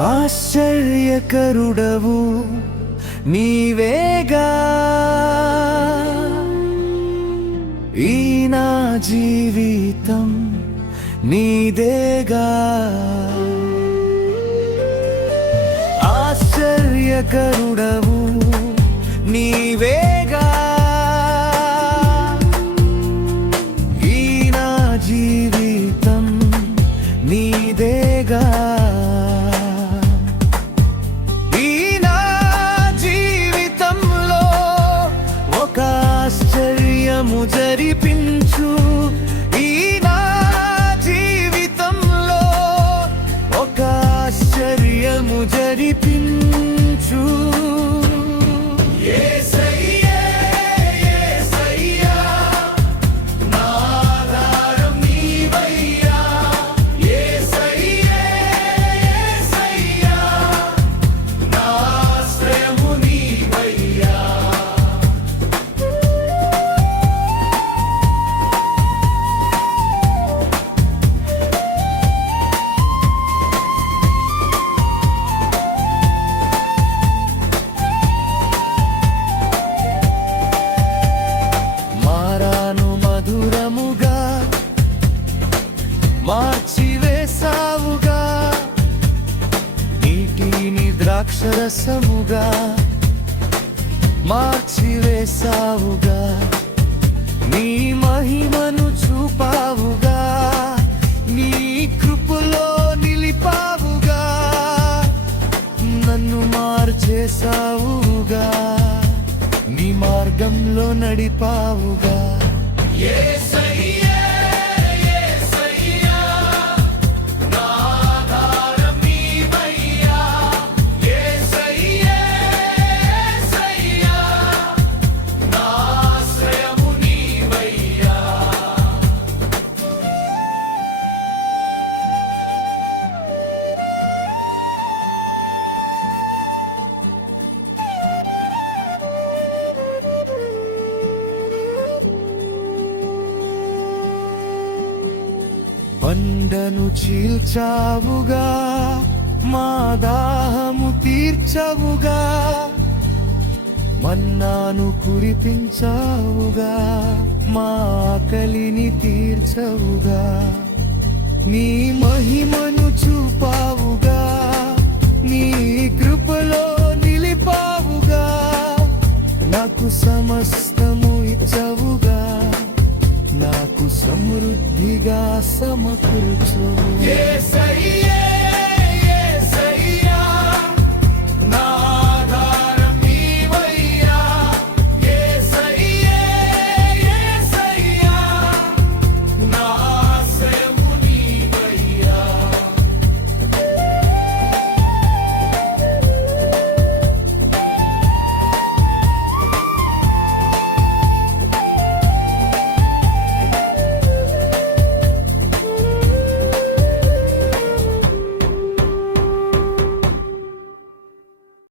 ఆశ్చర్యకరుడవు నీవేగా, ఈ నా జీవితం నీదేగా. ఆశ్చర్యకరుడవు నీవేగా, ఈ నా జీవితం నీదేగా. ఈ నా జీవితంలో ఒక ఆశ్చర్యము జరిపించు, ఈ నా జీవితంలో ఒక ఆశ్చర్యము జరిపించు. మార్చివేసావుగా, నీటిని ద్రాక్షరసముగా మార్చివేసావుగా, నీ మహిమను చూపావుగా, నీ కృపలో నిలిపావుగా, నన్ను మార్చేసావుగా, నీ మార్గంలో నడిపావుగా. బండను చీల్చావుగా, మా దాహము తీర్చవుగా, మన్నాను కురిపించావుగా, మా ఆకలిని తీర్చవుగా, నీ మహిమను చూపావుగా, నీ కృపలో నిలిపావుగా, నాకు సమస్తము ఇచ్చవుగా, నాకు సమృద్ధిగా సమకూర్చు.